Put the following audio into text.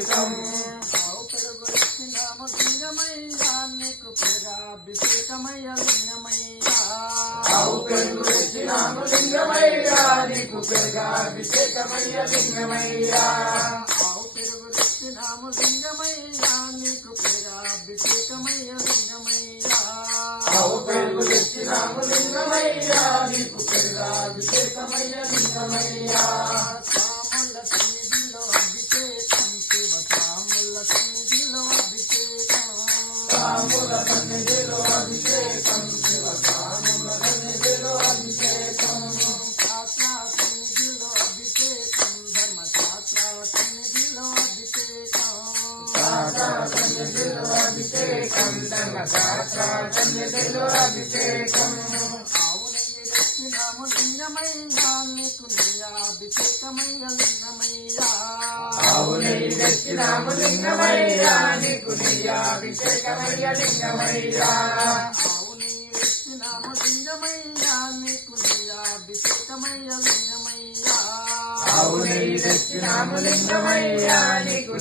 ఆవు పెరుగు తెచ్చినాము లింగమయ్యా నీకు పెరుగాభిషేకమయ్య లింగమయ్యా ఆవు పెరుగు తెచ్చినాము లింగమయ్యా నీకు పెరుగాభిషేకమయ్య లింగమయ్యా ఆవు పెరుగు తెచ్చినాము లింగమయ్యా నీకు పెరుగాభిషేకమయ్య లింగమయ్యా ఆవు పెరుగు తెచ్చినాము లింగమయ్యా నీకు పెరుగాభిషేకమయ్య లింగమయ్యా సాముల సన్నిధిలో అభిషేకం శివ సాముల సన్నిధిలో అభిషేకం సాముల సన్నిధిలో అభిషేకం శివ సాముల సన్నిధిలో అభిషేకం శాస్త్ర సన్నిధిలో అభిషేకం ధర్మశాస్త్ర సన్నిధిలో అభిషేకం సన్నిధిలో అభిషేకం ధర్మశాస్త్ర సన్నిధిలో అభిషేకం ఆవు నెయ్యి తెచ్చినాము లింగమయ్యా నీకు నెయ్యాభిషేకమయ్య లింగమయ్యా ఆవు నెయ్యి తెచ్చినాము లింగమయ్యా నీకు నెయ్యాభిషేకమయ్య లింగమయ్యా ఆవు నెయ్యి తెచ్చినాము లింగమయ్యా నీకు నెయ్యాభిషేకమయ్య లింగమయ్యా ఆవు నెయ్యి తెచ్చినాము లింగమయ్యా నీకు